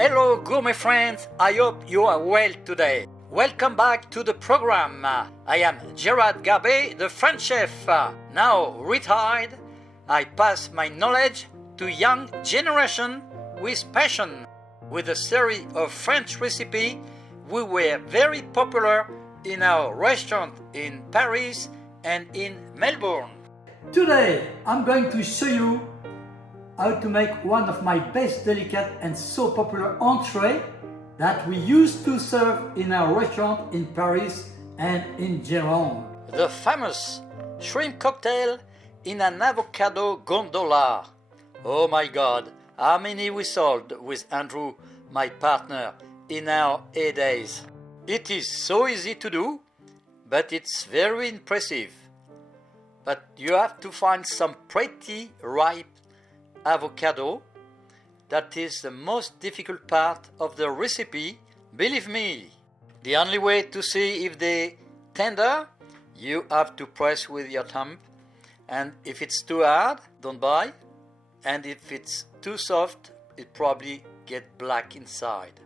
Hello gourmet friends, I hope you are well today. Welcome back to the program. I am Gérard, the French chef. Now retired, I pass my knowledge to young generation with passion. With a series of French recipes, we were very popular in our restaurant in Paris and in Melbourne. Today I'm going to show you how to make one of my best delicate and so popular entree that we used to serve in our restaurant in Paris and in Gérard. The famous shrimp cocktail in an avocado gondola. Oh my God, how many we sold with Andrew, my partner, in our heydays. It is so easy to do, but it's very impressive. But you have to find some pretty ripe avocado. That is the most difficult part of the recipe, believe me. The only way to see if they tender, you have to press with your thumb, and if it's too hard, don't buy, and if it's too soft, it probably get black inside.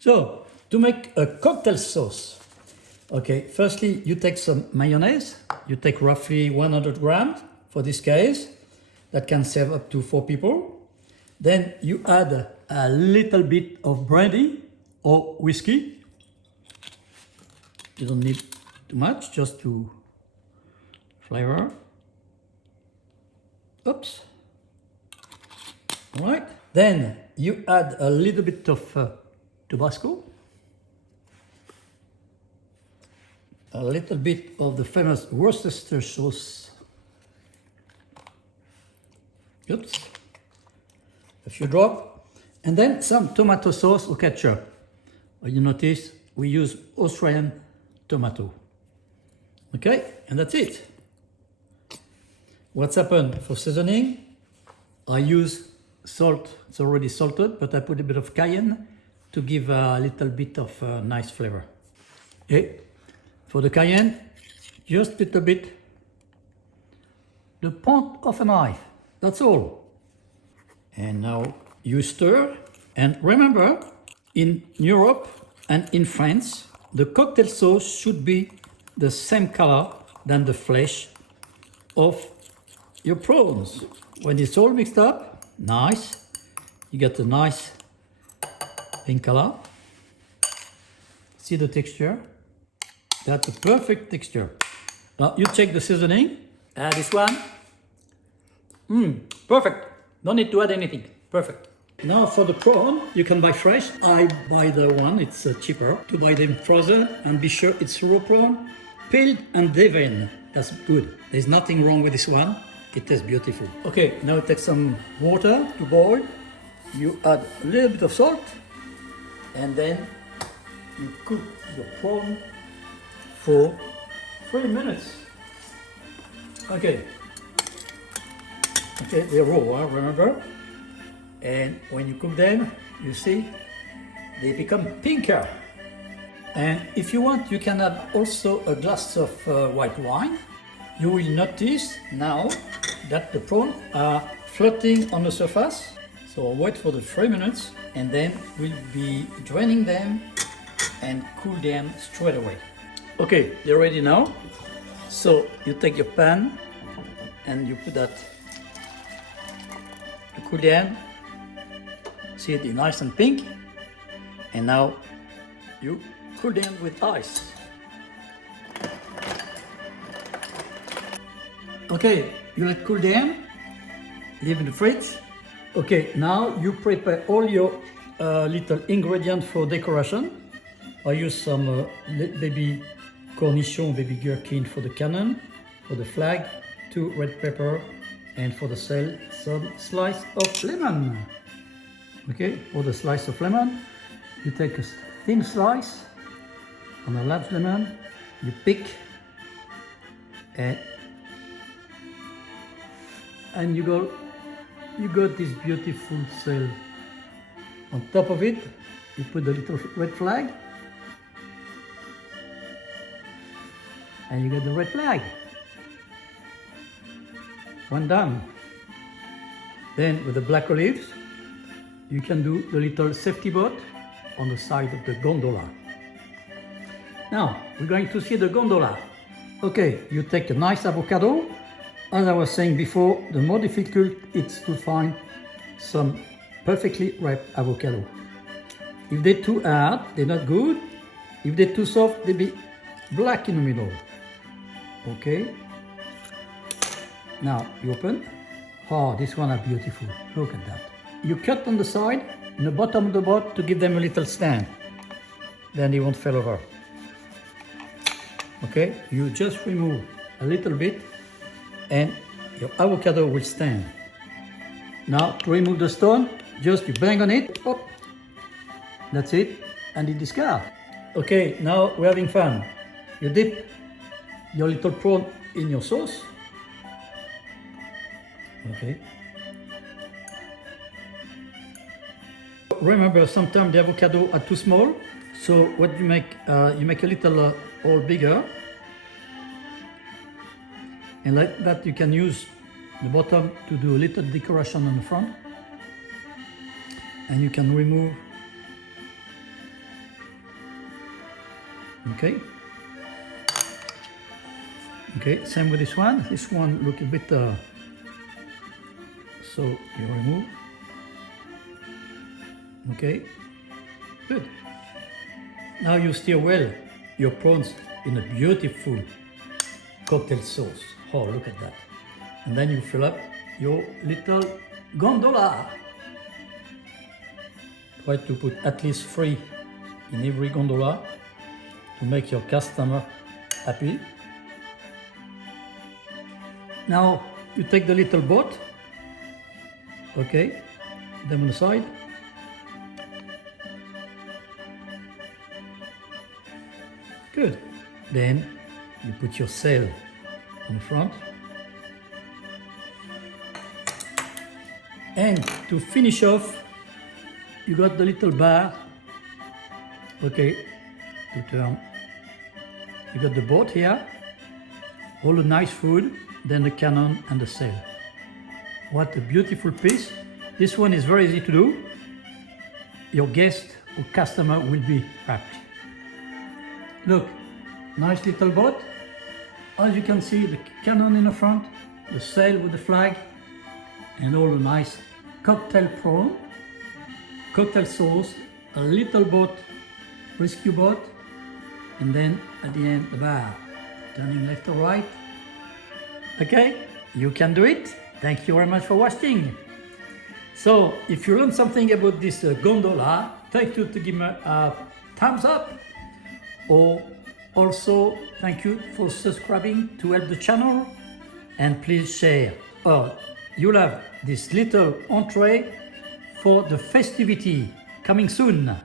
So, to make a cocktail sauce, okay, firstly you take some mayonnaise. You take roughly 100 grams for this case. That can serve up to 4 people. Then you add a little bit of brandy or whiskey. You don't need too much, just to flavor. Oops. All right. Then you add a little bit of tabasco, a little bit of the famous Worcestershire sauce, oops, a few drops, and then some tomato sauce or ketchup. You notice we use Australian tomato. Okay, and that's it. What's happened for seasoning? I use salt, it's already salted, but I put a bit of cayenne to give a little bit of nice flavor. Okay, for the cayenne, just a little bit, the point of a knife, that's all. And now you stir, and remember, in Europe and in France, the cocktail sauce should be the same color than the flesh of your prawns. When it's all mixed up, nice, you get a nice pink color. See the texture? That's a perfect texture. Now you check the seasoning. This one. Perfect. Don't need to add anything. Perfect. Now for the prawn, you can buy fresh. I buy the one, it's cheaper to buy them frozen, and be sure it's raw prawn, peeled and deveined. That's good. There's nothing wrong with this one. It tastes beautiful. Okay, now take some water to boil. You add a little bit of salt, and then you cook the prawn for 3 minutes. Okay, they're raw, remember? And when you cook them, you see, they become pinker. And if you want, you can add also a glass of white wine. You will notice now that the prawns are floating on the surface. So wait for the 3 minutes, and then we'll be draining them and cool them straight away. Okay, they're ready now. So you take your pan and you put that to cool them. See, they're nice and pink. And now you cool them with ice. Okay, you let cool them, leave in the fridge. Okay, now you prepare all your little ingredients for decoration. I use some baby cornichon, baby gherkin for the cannon, for the flag, 2 red pepper, and for the sale, some slice of lemon. Okay, for the slice of lemon. you take a thin slice on a large lemon, you pick, and you got this beautiful cell. On top of it, you put a little red flag, and you get the red flag. One done. Then with the black olives, you can do the little safety boat on the side of the gondola. Now, we're going to see the gondola. Okay, you take a nice avocado. As I was saying before, the more difficult it's to find some perfectly ripe avocado. If they're too hard, they're not good. If they're too soft, they'll be black in the middle. Okay. Now, you open. Oh, this one are beautiful. Look at that. You cut on the side, in the bottom of the boat to give them a little stand. Then they won't fall over. Okay, you just remove a little bit and your avocado will stand. Now, to remove the stone, just you bang on it. Oh, that's it. And it discard. Okay, now we're having fun. You dip your little prawn in your sauce. Okay. Remember, sometimes the avocado are too small, so what you make a little hole bigger, and like that you can use the bottom to do a little decoration on the front, and you can remove. Okay. Okay, same with this one. This one look a bit. So you remove. Okay, good. Now you stir well your prawns in a beautiful cocktail sauce. Oh, look at that. And then you fill up your little gondola. Try to put at least 3 in every gondola to make your customer happy. Now you take the little boat. Okay, them on the side. Good. Then you put your sail on the front. And to finish off, you got the little bar. Okay, to turn. You got the boat here, all the nice food, then the cannon and the sail. What a beautiful piece. This one is very easy to do. Your guest or customer will be happy. Look, nice little boat. As you can see, the cannon in the front, the sail with the flag, and all the nice cocktail prawn, cocktail sauce, a little boat, rescue boat, and then at the end, the bar, turning left or right. Okay, you can do it. Thank you very much for watching. So, if you learned something about this gondola, thank you to give me a thumbs up. Or also, thank you for subscribing to help the channel. And please share. Or you'll have this little entree for the festivity coming soon.